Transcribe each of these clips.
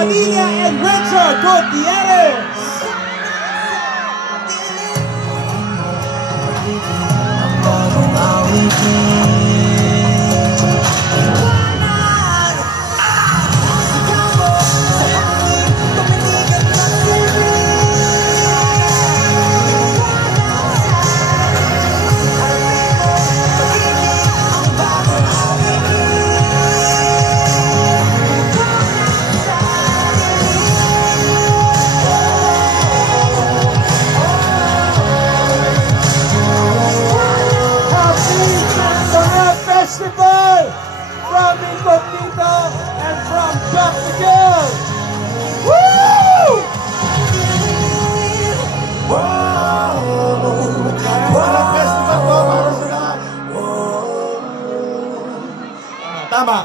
Padilla and Richard Gutierrez. From Incognito and from Drop the Girl. Woo! Walang festival po para sa lahat. Tama.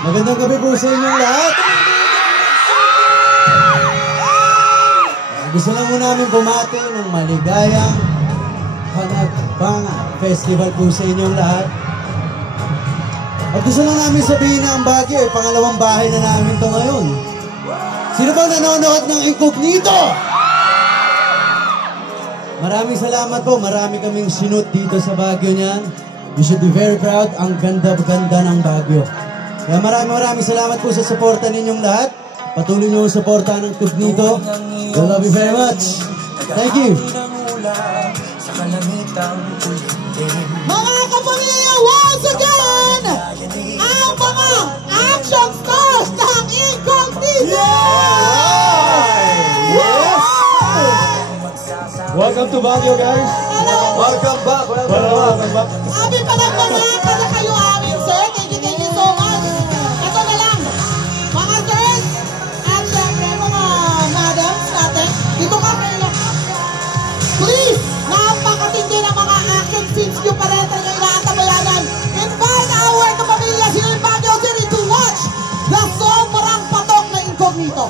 Magandang gabi po sa inyong lahat. Gusto lang mo namin bumati ng maligayang Panagbangan Festival po sa inyong lahat. At gusto lang namin sabihin na ang Baguio ay pangalawang bahay na namin to ngayon. Sino bang nanonood ng Incognito? Maraming salamat po. Marami kaming sinut dito sa Baguio niyan. You should be very proud. Ang ganda-ganda ng Baguio. Kaya maraming salamat po sa suporta ninyong lahat. Patuloy niyo ang suporta ng Incognito. We love you very much. Thank you. Mga kapamilya, once again, ang mga action stars ng Incognito! Yes! Welcome to Baguio, guys. Hello! Welcome back. Sabi pa lang mga para kayo amin, sir. Thank you so much. Ito na lang, mga sirs, at syempre mga madams natin, dito ka kayo. Please, napakatindi ng mga action scenes nyo pa rin talaga inaantabayanan. Invite our kapamilya here in Baguio City to watch the sobrang patok na Incognito.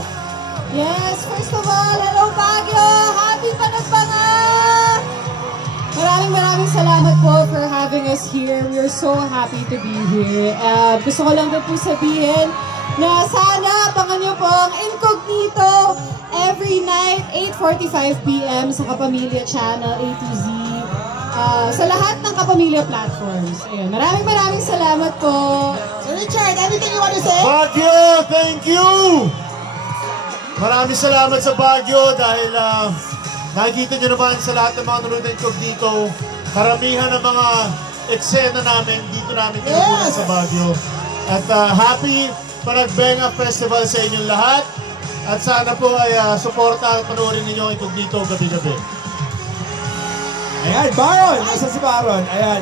Yes, first of all, hello Baguio! Happy Panagbangan! Maraming salamat po for having us here. We are so happy to be here. Gusto ko lang din po sabihin na sana abangan nyo po ang Incognito every night, 8:45 PM sa Kapamilya Channel A to Z. Sa lahat ng Kapamilya platforms. Ayun. Maraming salamat po. So Richard, anything you want to say? Baguio, thank you! Maraming salamat sa Baguio dahil nakikita nyo naman sa lahat ng mga nanonood ng Incognito, karamihan ng mga eksena namin dito namin kinukunan sa Baguio. At happy Panagbenga Festival sa inyong lahat. At sana po ay suporta at panoorin ninyo ang Incognito gabi-gabi. Ayan, Baron! Nasa si Baron? Ayan.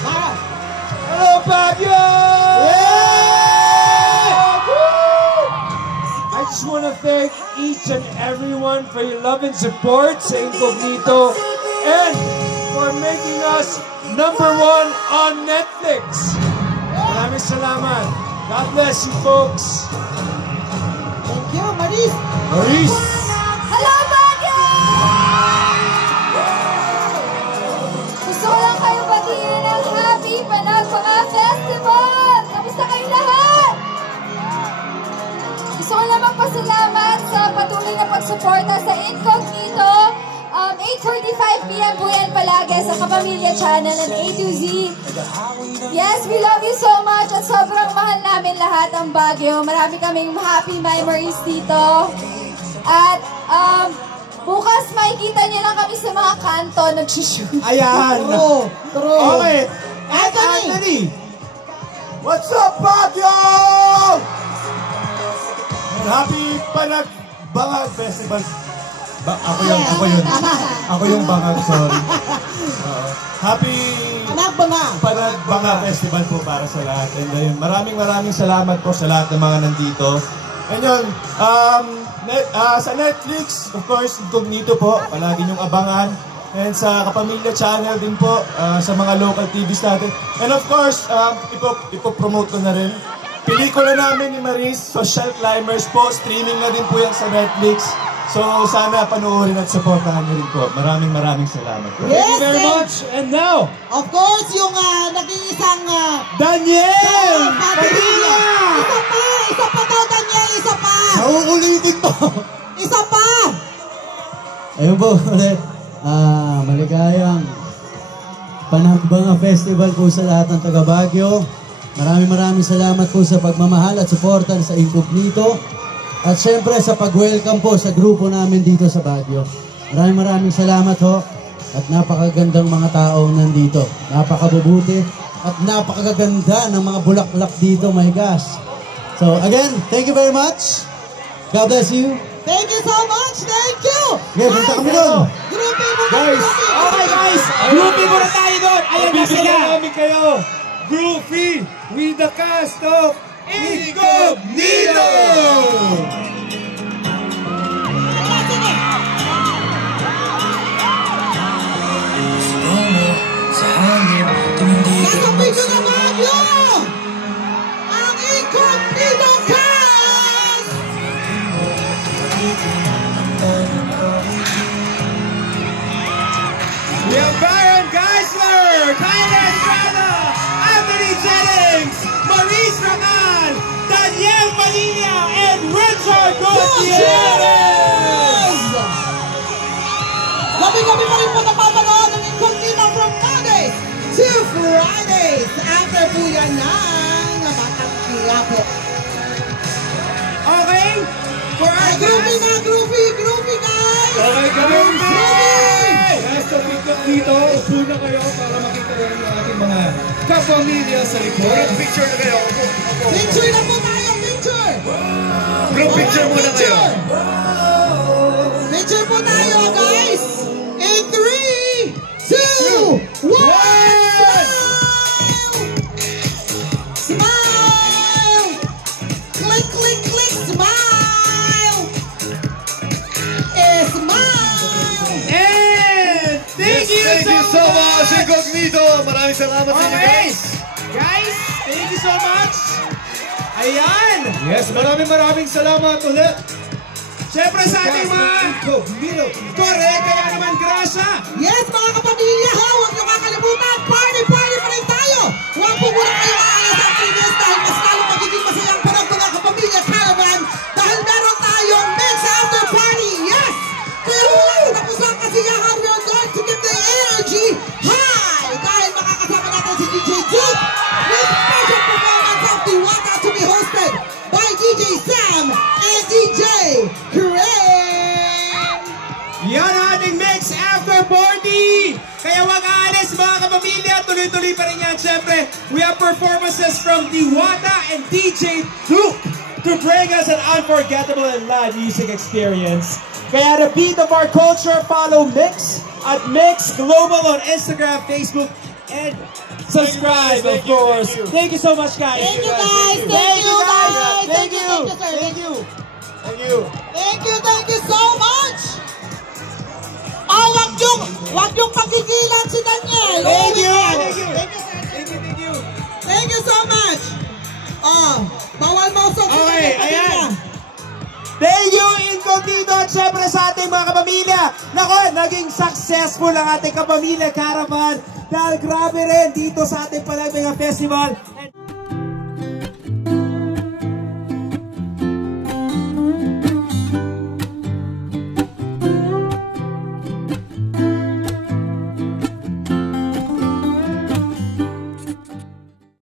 Baron! Hello, Baguio! I just want to thank each and everyone for your love and support sa Incognito and for making us #1 on Netflix. Maraming salamat. God bless you, folks. Thank you, Maris! Maurice! Hello Baguio! Gusto ko lang kayo batiin ng Happy Panagbangan Festival! Kamusta kayo lahat? Gusto ko lang magpasalamat sa patuloy na pagsuporta sa Incognito. 8:45 PM po yan palagi sa Kapamilya Channel and A to Z. Yes, we love you so much at sobrang mahal namin lahat ang Baguio. Marami kaming happy memories dito. At bukas makikita niyo lang kami sa mga kanto nag-shoot. Ayan! True. Okay! Anthony! What's up, Baguio? Happy Panagbangan Festival. Ako yung bangag, sorry. Happy Panagbangan Festival po para sa lahat. And then, maraming salamat po sa lahat ng mga nandito. And yun, sa Netflix, of course, Incognito po, palagi niyong abangan. And sa Kapamilya Channel din po, sa mga local TVs natin. And of course, ipopromote ko na rin. Pelikula namin ni Maris, Social Climbers po, streaming na din po yan sa Netflix. So sana panoorin at supportahan niyo rin po. Maraming salamat po. Thank you Yes, very and much. And now, of course, yung naging isang Daniel Padilla. Padilla! Isa pa daw, Daniel, isa pa. Nauulitin po. Isa pa. Ayun po ulit. Maligayang Panagbangan Festival po sa lahat ng taga Baguio. Maraming salamat po sa pagmamahal at suporta sa Incognito. At syempre sa pag-welcome po sa grupo namin dito sa Baguio. Maraming salamat ho. At napakagandang mga tao nandito. Napakabubuti at napakaganda ng mga bulaklak dito, my gosh. So again, thank you very much. God bless you. Thank you so much. Thank you. Okay, punta kami doon. Groupie mo. Guys, Okay guys, groupie muna tayo doon. Ayan na sila. bibigyan namin kayo. Groupie with the cast of Incognito! Nasa video na Baguio! Ang Incognito Cast! We have Baron Geisler, Kyla Estrada, Anthony Jennings, Maurice Racal, Daniel Padilla, and Richard Gutierrez! Gabi-gabi pa rin po napapanood ang Incognito from Mondays to Fridays. After po yan ng matangkiya po. Okay? For our Groupie guys, na, groupie guys! okay, kami Groupie! Guys, sa Incognito, upo na kayo para makita rin yung ating mga kapamilya sa likod. Picture na kayo. Picture na po tayo, picture! Group picture muna kayo. Picture po tayo, guys! In 3, 2, 1! Smile! Click, click, click, smile! Smile! And thank you so much! Incognito. Maraming salamat sa inyo Okay. guys. Guys, thank you so much. Ayan. Yes, maraming salamat ulit. Siyempre sa ating mga Incognito. correct, kaya naman grasa. Yes, mga kapamilya, ha? Huwag niyo kakalimutan. Party pa rin tayo. Huwag po muna kayo aalas ang previous dahil mas lalo magiging masayang panag mga kapamilya caravan dahil meron tayong mix after party. Yes! Kaya walang katapusan kasiyahan. We are going to give the energy high dahil makakasama natin si DJ Duke with special performance of Diwata to be hosted by DJ Sam and DJ Craig. Yan ang ating mix after party. Kaya wag aalis mga kapamilya. Tuloy-tuloy pa rin yan. Siyempre, we have performances from Diwata and DJ Duke to bring us an unforgettable and live music experience. Kaya the beat of our culture, follow Mix at Mix Global on Instagram, Facebook, and subscribe, of course. Thank you so much, guys. Thank you guys. Thank you guys. Thank you. sir. Thank you. Thank you. Thank you so much. Wag yung pagigilan si Daniel. Thank you. Thank you, sir. Thank you. Thank you so much. Bawal mausok si Okay, Daniel. ayan. Thank you, Incognito, at syempre sa ating mga kapamilya. Nako, naging successful ang ating kapamilya caravan dahil grabe rin dito sa ating Panagbangan Festival.